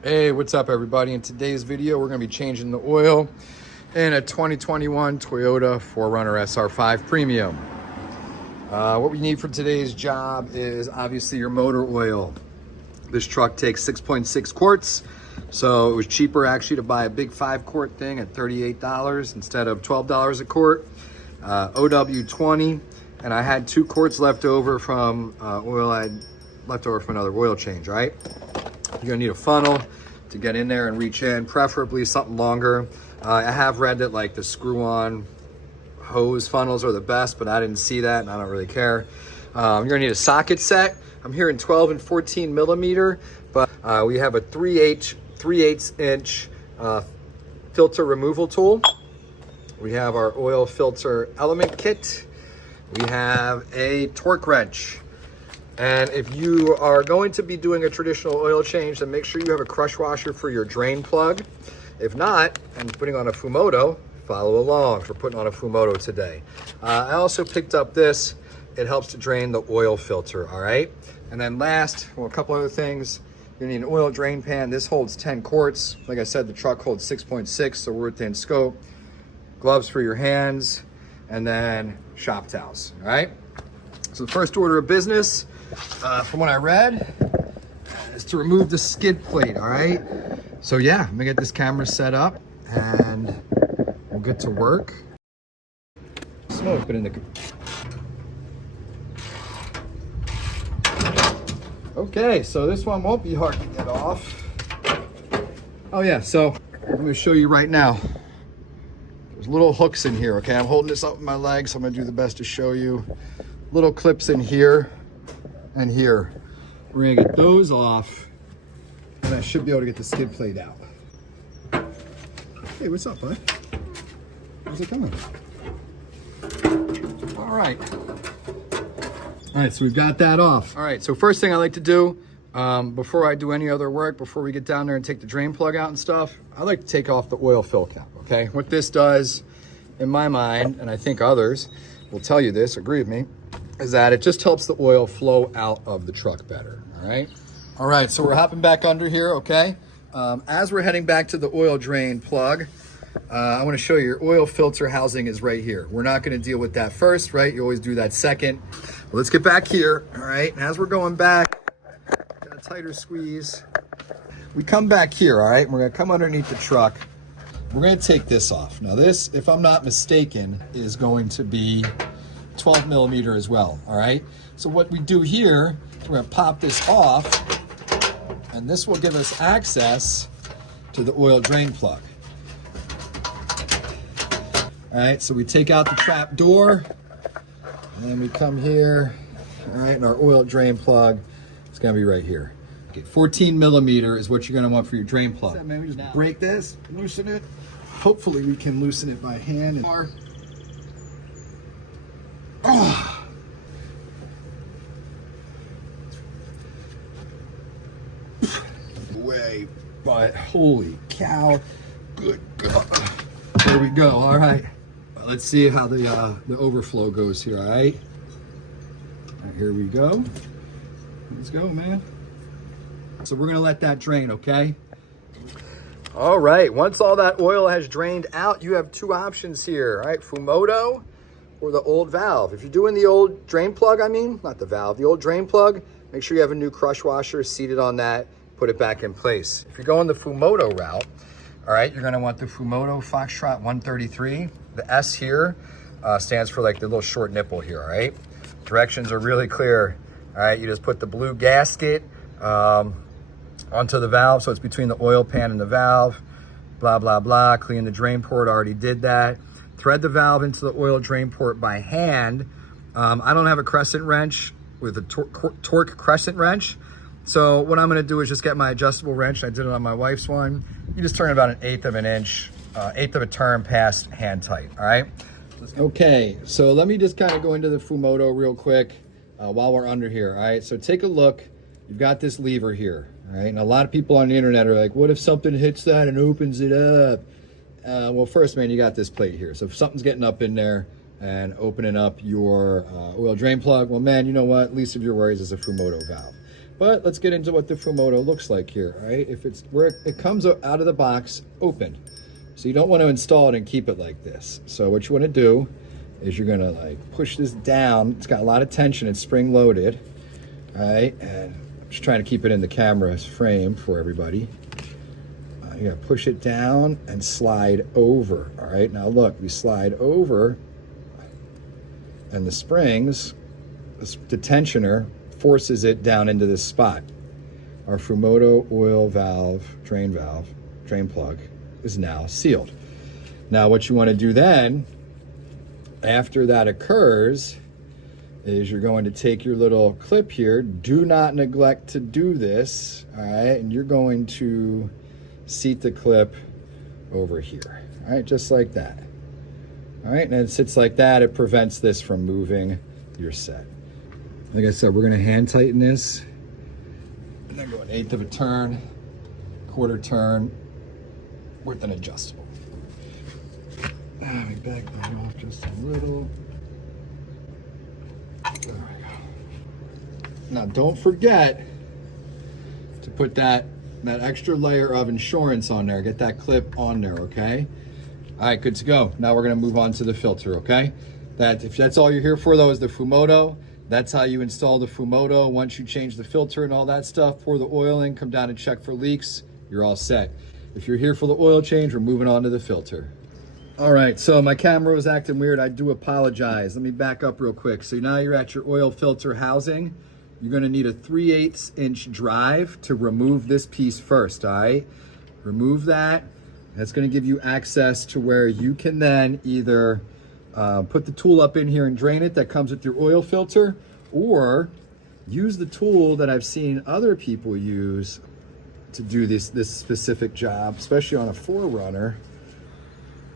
Hey, what's up everybody? In today's video, we're gonna be changing the oil in a 2021 Toyota 4Runner SR5 Premium. What we need for today's job is obviously your motor oil. This truck takes 6.6 quarts, so it was cheaper actually to buy a big 5-quart thing at $38 instead of $12 a quart. OW20, and I had 2 quarts left over from oil I had left over from another oil change, right? You're gonna need a funnel to get in there and reach in, preferably something longer. I have read that like the screw-on hose funnels are the best, but I didn't see that and I don't really care. You're gonna need a socket set. I'm here in 12 and 14 millimeter, but we have a 3/8 inch filter removal tool. We have our oil filter element kit. We have a torque wrench. And if you are going to be doing a traditional oil change, then make sure you have a crush washer for your drain plug. If not, and putting on a Fumoto, follow along. We're putting on a Fumoto today. I also picked up this. It helps to drain the oil filter, all right? And then last, well, a couple other things. You need an oil drain pan. This holds 10 quarts. Like I said, the truck holds 6.6, so we're within scope. Gloves for your hands, and then shop towels, all right? So the first order of business, from what I read, is to remove the skid plate, all right? So yeah, I'm gonna get this camera set up and we'll get to work. Smoke, but in the... Okay, so this one won't be hard to get off. Oh yeah, so I'm gonna show you right now. There's little hooks in here, okay? I'm holding this up with my legs, so I'm gonna do the best to show you. Little clips in here and here. We're gonna get those off, and I should be able to get the skid plate out. Hey, what's up, bud? How's it going? All right. All right, so we've got that off. All right, so first thing I like to do, before I do any other work, before we get down there and take the drain plug out and stuff, I like to take off the oil fill cap, okay? What this does, in my mind, and I think others will tell you this, agree with me, is that it just helps the oil flow out of the truck better, all right? All right, so we're hopping back under here, okay? As we're heading back to the oil drain plug, I wanna show you your oil filter housing is right here. We're not gonna deal with that first, right? You always do that second. Well, let's get back here, all right? And as we're going back, get a tighter squeeze. We come back here, all right? We're gonna come underneath the truck. We're gonna take this off. Now this, if I'm not mistaken, is going to be 12 millimeter as well, all right? So what we do here, we're gonna pop this off, and this will give us access to the oil drain plug. All right, so we take out the trap door, and then we come here, all right, and our oil drain plug is gonna be right here. Okay, 14 millimeter is what you're gonna want for your drain plug. What's that, man? We just break this, loosen it. Hopefully we can loosen it by hand. Oh. Way, but holy cow, good God. There we go, all right. Let's see how the overflow goes here, all right? All right, here we go. Let's go, man. So we're gonna let that drain, okay? All right, once all that oil has drained out, you have 2 options here, all right? Fumoto or the old valve. If you're doing the old drain plug, not the valve, the old drain plug, make sure you have a new crush washer seated on that, put it back in place. If you're going the Fumoto route, all right, you're gonna want the Fumoto Foxtrot 133. The S here stands for like the little short nipple here, all right? Directions are really clear, all right? You just put the blue gasket onto the valve, so it's between the oil pan and the valve, blah, blah, blah. Clean the drain port, already did that. Thread the valve into the oil drain port by hand. I don't have a crescent wrench with a torque crescent wrench. So what I'm gonna do is just get my adjustable wrench. I did it on my wife's one. You just turn about 1/8 of an inch, 1/8 of a turn past hand tight, all right? Okay, so let me just kind of go into the Fumoto real quick while we're under here, all right? So take a look. You've got this lever here, all right? And a lot of people on the internet are like, what if something hits that and opens it up? Well, first, man, you got this plate here. So if something's getting up in there and opening up your oil drain plug, well, man, you know what? Least of your worries is a Fumoto valve. But let's get into what the Fumoto looks like here, all right? If it's where it comes out of the box open. So you don't want to install it and keep it like this. So what you want to do is you're going to like push this down. It's got a lot of tension. It's spring loaded, all right? And I'm just trying to keep it in the camera's frame for everybody. You got to push it down and slide over, all right? Now look, we slide over and the springs, the tensioner, forces it down into this spot. Our Fumoto oil valve, drain plug is now sealed. Now what you want to do then, after that occurs, is you're going to take your little clip here. Do not neglect to do this, all right? And you're going to seat the clip over here, all right? Just like that, all right? And it sits like that. It prevents this from moving. You're set. Like I said, we're gonna hand tighten this and then go 1/8 of a turn, 1/4 turn with an adjustable. Let me back that off just a little. There we go. Now don't forget to put that extra layer of insurance on there. Get that clip on there, okay? All right, good to go. Now we're gonna move on to the filter, okay? If that's all you're here for though is the Fumoto. That's how you install the Fumoto. Once you change the filter and all that stuff, pour the oil in, come down and check for leaks, you're all set. If you're here for the oil change, we're moving on to the filter. All right, so my camera was acting weird. I do apologize. Let me back up real quick. So now you're at your oil filter housing. You're gonna need a 3/8 inch drive to remove this piece first, all right? Remove that. That's gonna give you access to where you can then either put the tool up in here and drain it that comes with your oil filter, or use the tool that I've seen other people use to do this specific job, especially on a 4Runner.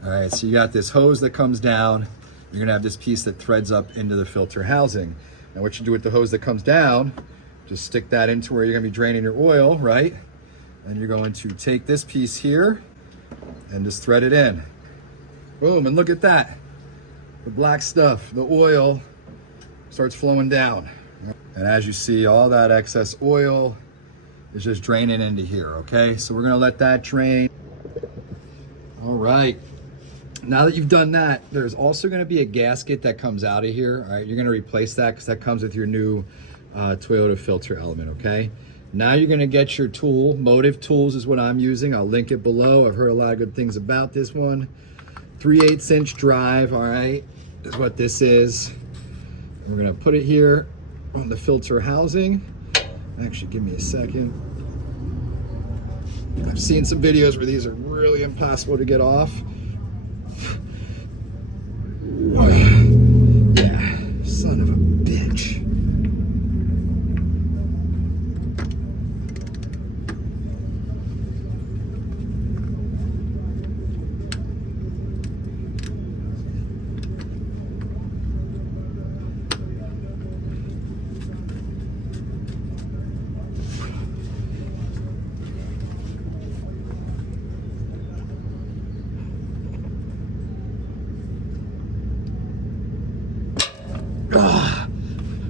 All right, so you got this hose that comes down. You're gonna have this piece that threads up into the filter housing. And what you do with the hose that comes down, just stick that into where you're gonna be draining your oil, right? And you're going to take this piece here and just thread it in. Boom, and look at that. The black stuff, the oil, starts flowing down. And as you see, all that excess oil is just draining into here, okay? So we're gonna let that drain. All right, now that you've done that, there's also gonna be a gasket that comes out of here, all right? You're gonna replace that because that comes with your new Toyota filter element, okay? Now you're gonna get your tool. Motive Tools is what I'm using. I'll link it below. I've heard a lot of good things about this one. 3/8 inch drive, all right, is what this is. We're gonna put it here on the filter housing. Actually, give me a second. I've seen some videos where these are really impossible to get off. Yeah, son of a bitch.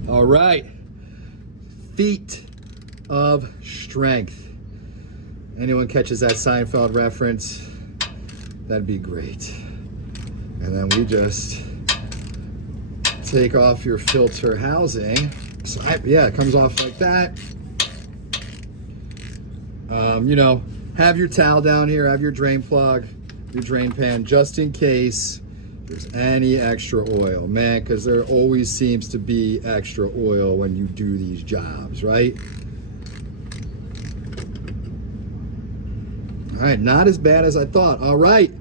All right, feet of strength. Anyone catches that Seinfeld reference, that'd be great. And then we just take off your filter housing. So yeah, it comes off like that. You know, have your towel down here, have your drain plug, your drain pan, just in case there's any extra oil, man, because there always seems to be extra oil when you do these jobs, right? All right, not as bad as I thought. All right,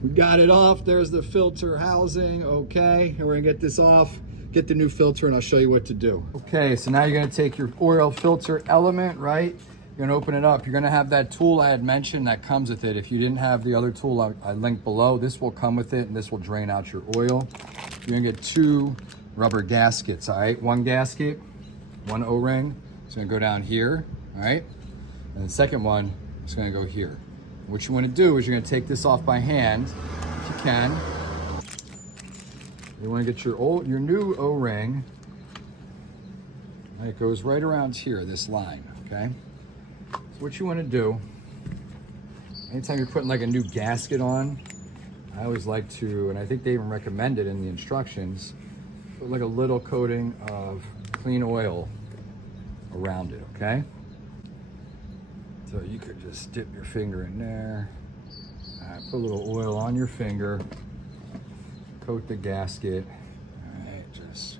we got it off. There's the filter housing, okay. And we're gonna get this off, get the new filter, and I'll show you what to do. Okay, so now you're gonna take your oil filter element, right? You're gonna open it up. You're gonna have that tool I had mentioned that comes with it. If you didn't have the other tool I linked below, this will come with it and this will drain out your oil. You're gonna get 2 rubber gaskets, all right? 1 gasket, 1 O-ring. It's gonna go down here, all right? And the second one is gonna go here. What you wanna do is you're gonna take this off by hand, if you can. You wanna get your new O-ring And it goes right around here, this line, okay? So what you want to do, anytime you're putting like a new gasket on, I always like to, and I think they even recommend it in the instructions, put like a little coating of clean oil around it, okay? So you could just dip your finger in there, put a little oil on your finger, coat the gasket, all right, just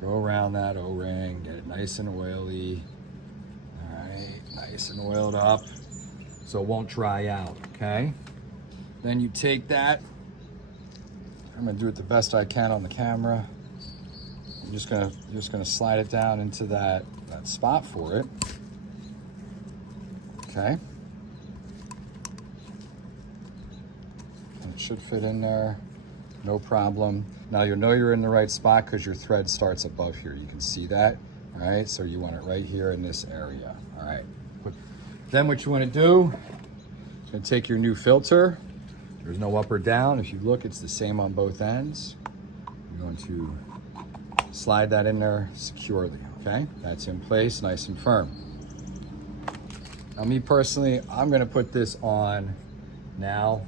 go around that O-ring, get it nice and oily, all right, nice and oiled up so it won't dry out, okay? Then you take that, I'm gonna do it the best I can on the camera. I'm just gonna slide it down into that spot for it. Okay. And it should fit in there, no problem. Now you'll know you're in the right spot because your thread starts above here. You can see that, all right? So you want it right here in this area, all right? Then what you wanna do, you're gonna take your new filter. There's no up or down. If you look, it's the same on both ends. You're going to slide that in there securely, okay? That's in place, nice and firm. Now me personally, I'm gonna put this on now.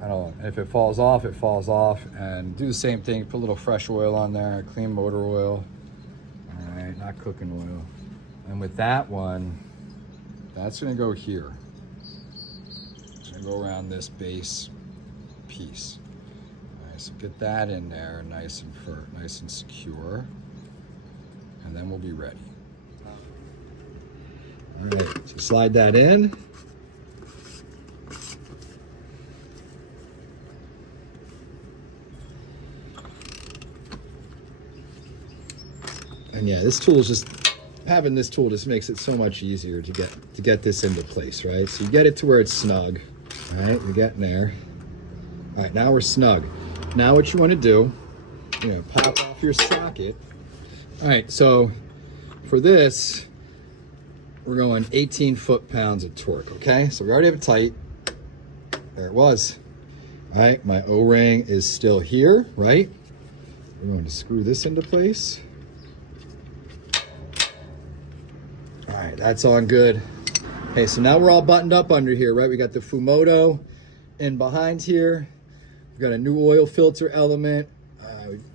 I don't know, if it falls off, it falls off. And do the same thing, put a little fresh oil on there, clean motor oil. All right, not cooking oil. And with that one, that's gonna go here. Go around this base piece. All right, so get that in there nice and firm, nice and secure, and then we'll be ready. All right, so slide that in. And yeah, this tool is just, having this tool just makes it so much easier to get this into place, right? So you get it to where it's snug. All right, we're getting there. All right, now we're snug. Now what you want to do, pop off your socket. All right, so for this, we're going 18 foot-pounds of torque, okay? So we already have it tight. There it was. All right, my O-ring is still here, right? We're going to screw this into place. All right, that's on good. Okay, so now we're all buttoned up under here, right? We got the Fumoto in behind here. We've got a new oil filter element.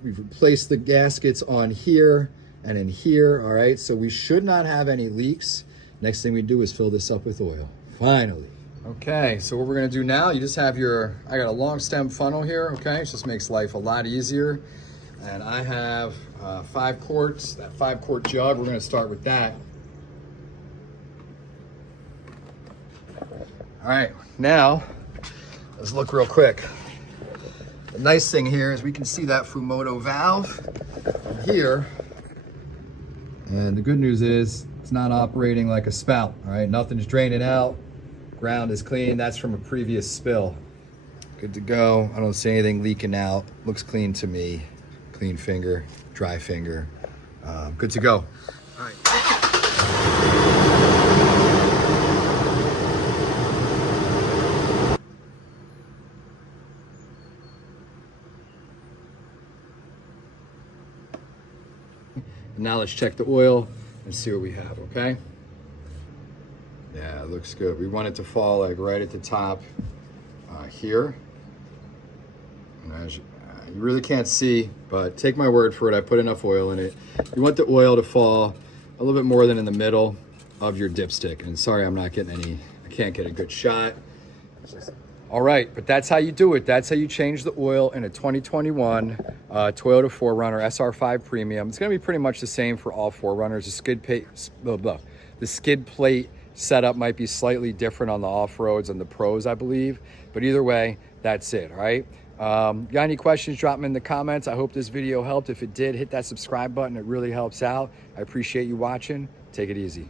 We've replaced the gaskets on here and in here, all right? So we should not have any leaks. Next thing we do is fill this up with oil, finally. Okay, so what we're gonna do now, you just have I got a long stem funnel here, okay? It just makes life a lot easier. And I have 5 quarts, that 5-quart jug, we're gonna start with that. All right, now, let's look real quick. The nice thing here is we can see that Fumoto valve here. And the good news is it's not operating like a spout, all right? Nothing's draining out, ground is clean. That's from a previous spill. Good to go. I don't see anything leaking out. Looks clean to me. Clean finger, dry finger. Good to go. All right. Now let's check the oil and see what we have, okay? Yeah, it looks good. We want it to fall like right at the top here. And as you really can't see, but take my word for it, I put enough oil in it. You want the oil to fall a little bit more than in the middle of your dipstick. And sorry, I'm not getting I can't get a good shot. All right, but that's how you do it. That's how you change the oil in a 2021 Toyota 4Runner SR5 Premium. It's gonna be pretty much the same for all 4Runners. The skid plate setup might be slightly different on the off-roads and the pros, I believe. But either way, that's it, all right? Got any questions, drop them in the comments. I hope this video helped. If it did, hit that subscribe button. It really helps out. I appreciate you watching. Take it easy.